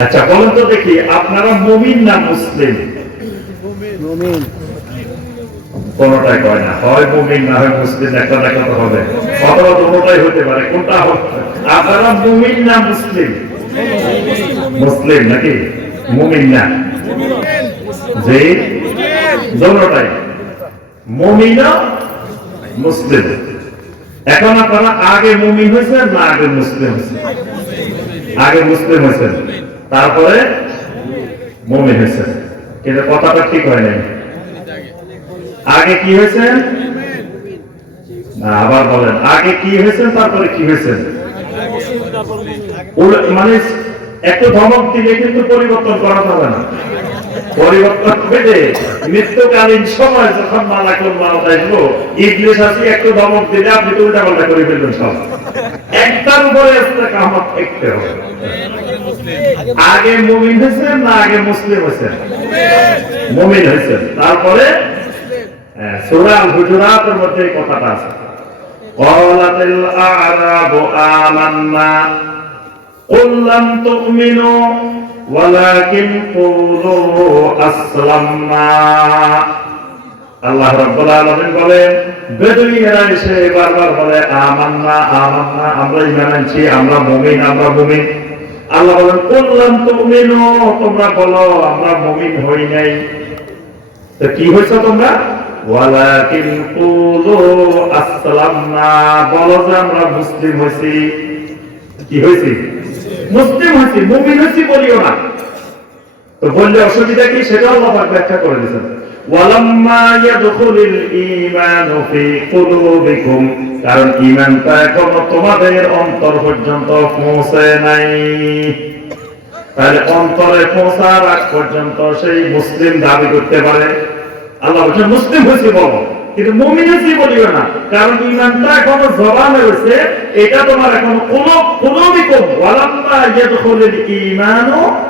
আচ্ছা বলেন তো দেখি আপনারা মুমিন না মুসলিম? মুমিন। কোনটাই কয় না। হয় মুমিন না হয় মুসলিম একটা দেখাতে হবে। অথবা দুটোটাই হতে পারে কোনটা হবে? আপনারা মুমিন না মুসলিম? মুসলিম নাকি? মুমিন না। যে দুটোটাই। মুমিন মুসলিম। এখন আপনারা আগে মুমিন হয়েছেন না আগে মুসলিম হয়েছেন? আগে মুসলিম হয়েছেন। তারপরে মুমিন হয়েছেন কিন্তু কথাটা ঠিক হয় নাই আগে কি হয়েছেন না, আবার বলেন। আগে কি হয়েছেন তারপরে কি হয়েছেন উল- মানে একটু ধমক দিলে কিন্তু পরিবর্তন করা যাবে না। পরিবর্তন পেলে মৃত্যুকালীন সময় যখন মালা করব আসব ইংলিশ আসি একটু ধমক দিলে আপনি তো উল্টা পাল্টা করে ফেলবেন সব। একটার উপরে কামত দেখতে হবে। আগে মুমিন হয়েছেন না আগে মুসলিম হয়েছেন মুমিন হয়েছেন তারপরে সুরা হুজুরাতের মধ্যে এই কথাটা আছে قالت الأعراب آمنا قل لم تؤمنوا ولكن قولوا أسلمنا আল্লাহ রাব্বুল আলামিন বলেন বেদুইনেরা এসে বারবার বলে আমান্না আমান্না আমরা ঈমান আনছি আমরা মুমিন আমরা মুমিন আল্লাহ বলেন তো তুমিনু তোমরা বলো, আমরা মুমিন হই নাই। কি হয়েছে তোমরা? আমরা মুসলিম হয়েছি। কি মুসলিম হয়েছি, মুমিন হয়েছি বলিও না। বললে অসুবিধা কি সেটা আল্লাহ ব্যাখ্যা করে ওয়ালাম্মা সেই মুসলিম দাবি করতে পারে। আল্লাহ বলছেন মুসলিম হয়েছে বলো, কিন্তু মুমিন হয়েছি বলিও না, কারণ ইমানটা এখনও জবানে রয়েছে, এটা তোমার এখন কোন ওয়ালাম্মা ঈমানু ফি কুলুবিকুম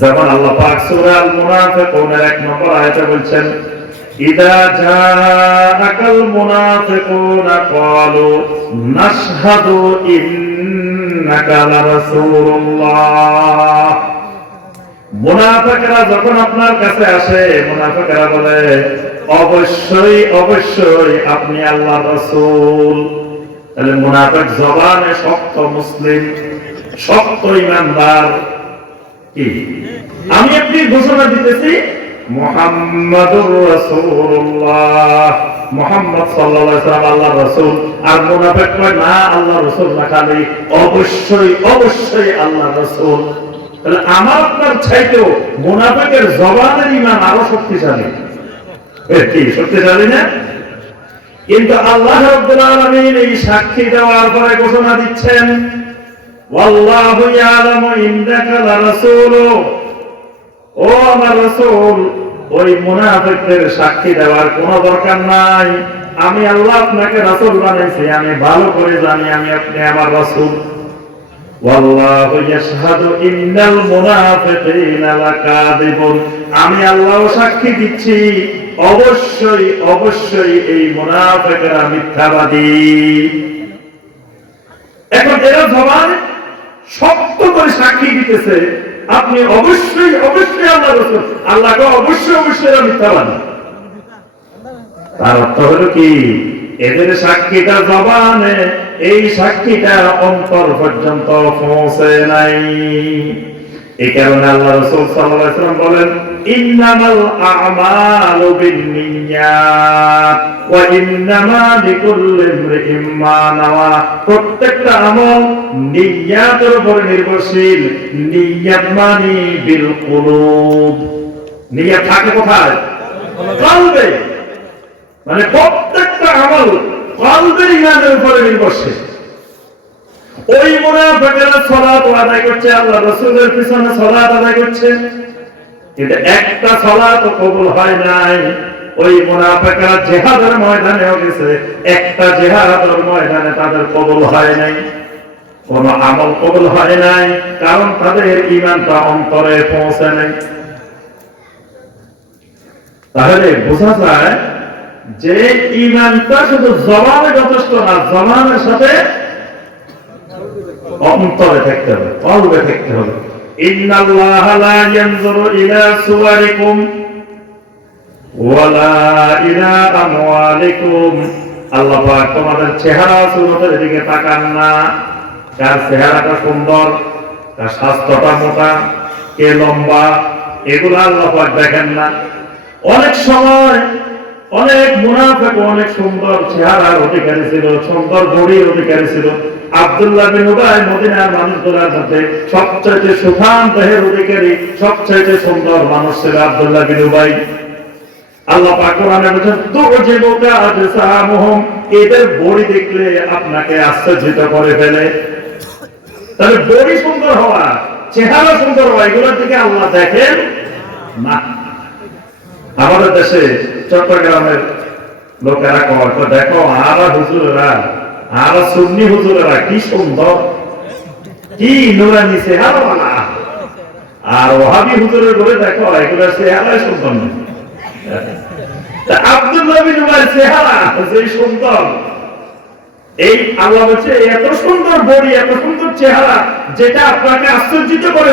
যেমন আল্লাহ পাক সূরা আল মুনাফিকুনের এক নম্বর আয়াতে বলছেন, ইদা জাআকাল মুনাফিকুনা ক্বালু, নাশহাদু ইন্নাকা লারাসূলুল্লাহ। মুনাফিকরা যখন আপনার কাছে আসে, মুনাফিকরা বলে, অবশ্যই অবশ্যই আপনি আল্লাহর রাসূল। তাহলে মুনাফিক জবানে শক্ত মুসলিম, শক্ত ইমানদার আমি একটি ঘোষণা দিতেছি মোহাম্মদ আর না অবশ্যই অবশ্যই তাহলে আমার আপনার চাইতেও মুনাফিকের জবানের আরও শক্তিশালী। কি, শক্তিশালী না? কিন্তু আল্লাহ রাব্বুল এই সাক্ষী দেওয়ার পরে ঘোষণা দিচ্ছেন আমার রাসূল, ওই মুনাফিকদের সাক্ষী দেওয়ার কোনো দরকার নাই। আমি আল্লাহ আপনাকে রাসূল বানাইছি, আমি ভালো করে জানি, আমি আপনি আমার রাসূল। আমি আল্লাহ সাক্ষী দিচ্ছি, অবশ্যই অবশ্যই এই মুনাফিকরা মিথ্যাবাদী। এখন এরা সাক্ষী দিতেছে, আপনি অবশ্যই অবশ্যই আল্লাহ রসুল, আল্লাহকে অবশ্যই অবশ্যই এরা মিথ্যাবাদী তার অর্থ হলো কি? এদের সাক্ষীটা জবানে, এই সাক্ষীটা অন্তর পর্যন্ত পৌঁছে নাই। এই কারণে আল্লাহ রসুল সাল্লাহ বলেন প্রত্যেকটা আমল নিয়াতের উপর নির্ভরশীল। নিয়াত মানে বিল নিয়াত থাকে কোথায়? কলবে। মানে প্রত্যেকটা আমল কলবের ইমানের উপরে নির্ভরশীল। ওই মুনাফিকেরা সালাত আদায় করছে, আল্লাহ রাসূলের পিছনে সালাত আদায় করছে। একটা কবুল হয় নাই, ওই মুনাফিকরা জিহাদের ময়দানে গেছে, একটা জিহাদের ময়দানে তাদের কবুল হয় নাই। কোন আমল কবুল হয় নাই, কারণ তাদের ইমানটা অন্তরে পৌঁছে নাই। তাহলে বোঝা যায়, যে ইমানটা শুধু জবানে যথেষ্ট না, জবানের সাথে অন্তরে থাকতে হবে, কলবে থাকতে হবে। ইন্নাল্লাহ লা ইয়ানজুরু ইলা সুওয়ারিকুম ওয়ালা ইলা আমওয়ালিকুম। আল্লাহ পাক তোমাদের চেহারা সুরতের দিকে তাকান না। কার চেহারাটা সুন্দর কার স্বাস্থ্যটা মোটা, কে লম্বা, এগুলো আল্লাহ পাক দেখেন না। অনেক সময় অনেক মুনাফেক, অনেক সুন্দর চেহারার অধিকারী ছিল, সুন্দর বডির অধিকারী ছিল। আব্দুল্লাহ বিন উবাই মদিনার মানুষগুলোর মধ্যে সবচাইতে সুঠাম দেহের অধিকারী, সবচাইতে সুন্দর মানুষ ছিল আব্দুল্লাহ বিন উবাই। আল্লাহ পাক কোরআনে বলেছেন তুজিবুকা আজসামুহুম এদের বডি দেখলে আপনাকে আশ্চর্যিত করে ফেলে। তাহলে বডি সুন্দর হওয়া, চেহারা সুন্দর হওয়া, এগুলোর দিকে আল্লাহ দেখেন না। আমাদের দেশে চট্টগ্রামের লোকেরা কয় দেখো, আর হুজুরেরা, আর সুন্নি হুজুরেরা কি সুন্দর, কি নুরানি চেহারা আর ওহাবি হুজুরের বলে, দেখো এগুলো চেহারাই সুন্দর তা আব্দুল্লাহ চেহারা যে সুন্দর। এই আল্লাহ এত সুন্দর বডি, এত সুন্দর চেহারা, যেটা আপনাকে আশ্চর্যিত করে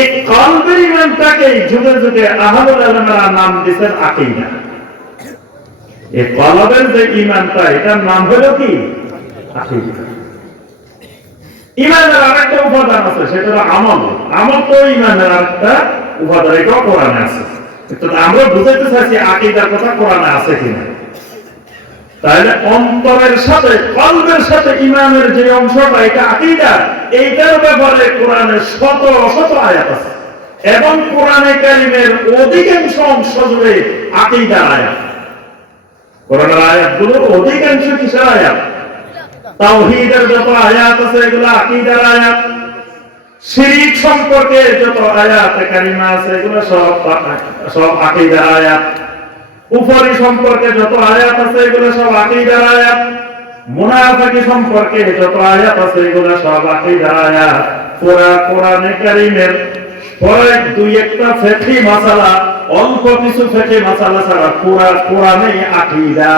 এই যুগে যুগে আহমদ নাম আকিদা। এই কলবের যে ইমানটা, এটার নাম হলো কি? ইমানের আরেকটা উপাদান আছে, সেটা আমল। আমল তো ইমানের আরেকটা উপাদান, এটাও কোরআনে আছে। আমরা বুঝাইতে চাইছি আকিদার কথা কোরআনে আছে কিনা। তাহলে অন্তরের সাথে, কলবের সাথে ইমানের যে অংশটা, এটা আকিদা, এইটার ব্যাপারে কোরআনের শত শত আয়াত আছে। এবং কোরআনে কারিমের অধিকাংশ অংশ জুড়ে আকিদার আয়াত। কোরআনের আয়াতগুলোর অধিকাংশ কিসের আয়াত? তাওহীদের যত আয়াত আছে, এগুলো আকিদার আয়াত। শিরিক সম্পর্কে যত আয়াত, কারিমা আছে, এগুলো সব সব আকিদার আয়াত। উপরি সম্পর্কে যত আয়াত আছে, এগুলো সব আকিদার আয়াত। মুনাফিকি সম্পর্কে যত আয়াত আছে, এগুলো সব আকিদার আয়াত। পুরা কোরআনে কারীমের পরে দুই একটা ফেকি মাসালা, অল্প কিছু ফেকি মাসালা ছাড়া পুরা কোরআনে আকিদা।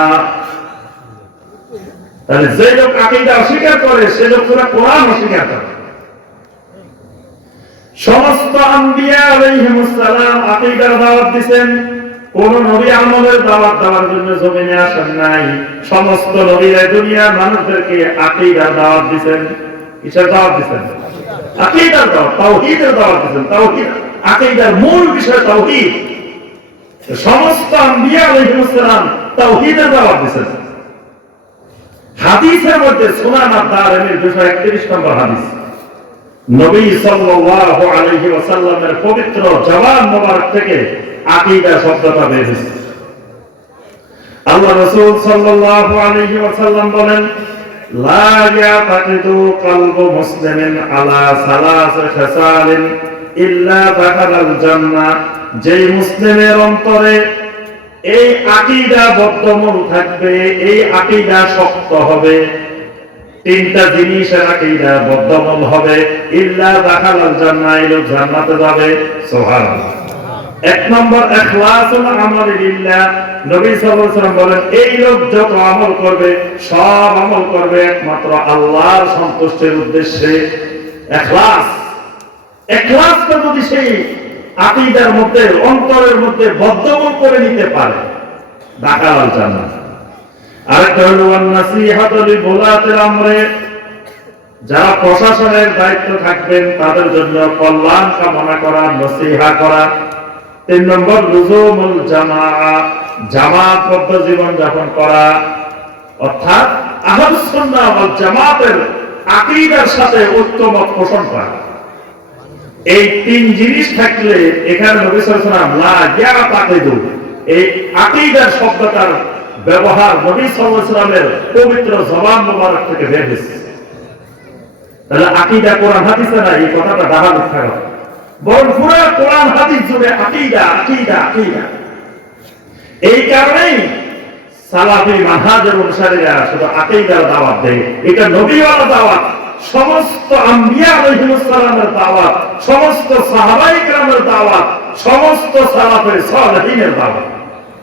তাহলে যে লোক আকিদা অস্বীকার করে, সে লোক পুরা কোরআন অস্বীকার করে। সমস্ত আম্বিয়া আলাইহিমুস সালাম আকীদার দাওয়াত দিবেন কোন নবী দেওয়ার জন্য জমিনে আসেন নাই। সমস্ত নবীরা দুনিয়ার মানুষদেরকে আকীদার দাওয়াত দিবেন কিসের দাওয়াত দিবেন আকীদার দাওয়াত, তাওহীদের দাওয়াত আকীদার মূল বিষয় সমস্ত আম্বিয়া দাওয়াত হাদিসের মধ্যে সুনান আদ-দারিমির 231 নম্বর হাদিস। নবী সাল্লাল্লাহু আলাইহি ওয়াসাল্লামের পবিত্র জবান মোবারক থেকে আকীদা শব্দটা আল্লাহ রাসূল সাল্লাল্লাহু আলাইহি ওয়াসাল্লাম বলেন, লা ইয়াতাকিদু মুসলিমিন আলা খাসালিন ইল্লা দাখালাল জান্নাহ। যেই মুসলিমের অন্তরে এই আকীদা বদ্ধমূল থাকবে, এই আকীদা শক্ত হবে। তিনটা আকিদা বদ্ধমূল হবে। ইল্লা দাখালাল জান্নাহ জান্নাতে যাবে। এক নম্বর, ইখলাসুল নবী সাল্লাল্লাহু বলেন, এই লোক যত আমল করবে, সব আমল করবে একমাত্র আল্লাহর সন্তুষ্টির উদ্দেশ্যে। ইখলাস। ইখলাসটা যদি সেই আকিদার মধ্যে, অন্তরের মধ্যে বদ্ধমূল করে নিতে পারে, দাখালাল জান্নাহ আরেকটা হলো নাসিহাতুল বুলাতিল আমরে। যারা প্রশাসনের দায়িত্ব থাকবেন, তাদের জন্য কল্যাণ কামনা করা, নসিহা করা। তিন নম্বর লুজুমুল জামা জামাতবদ্ধ জীবন যাপন করা। অর্থাৎ আহলুসুন্নাহ ওয়াল জামাতের আকীদার সাথে ঐক্যমত পোষণ করা। এই তিন জিনিস থাকলে এখানে নবী সাল্লাল্লাহু আলাইহি ওয়াসাল্লাম লা এই আকীদার শব্দটার ব্যবহার নবী সালামের পবিত্র জবান মোবারক থেকে বের হয়েছে। তাহলে আকিদা কোরআন, হাদিসে না, এই কথাটা দাহা মিথ্যা হবে বরং পুরা কোরআন জুড়ে আকিদা আকিদা আকিদা। এই কারণেই সালাফি অনুসারীরা শুধু আকিদার দাওয়াত দেয়। এটা নবীওয়ালা দাওয়াত। সমস্ত আম্বিয়া দাওয়াত, সমস্ত সাহাবাই গ্রামের দাওয়াত, সমস্ত সালাফের সালাহিনের দাওয়াত।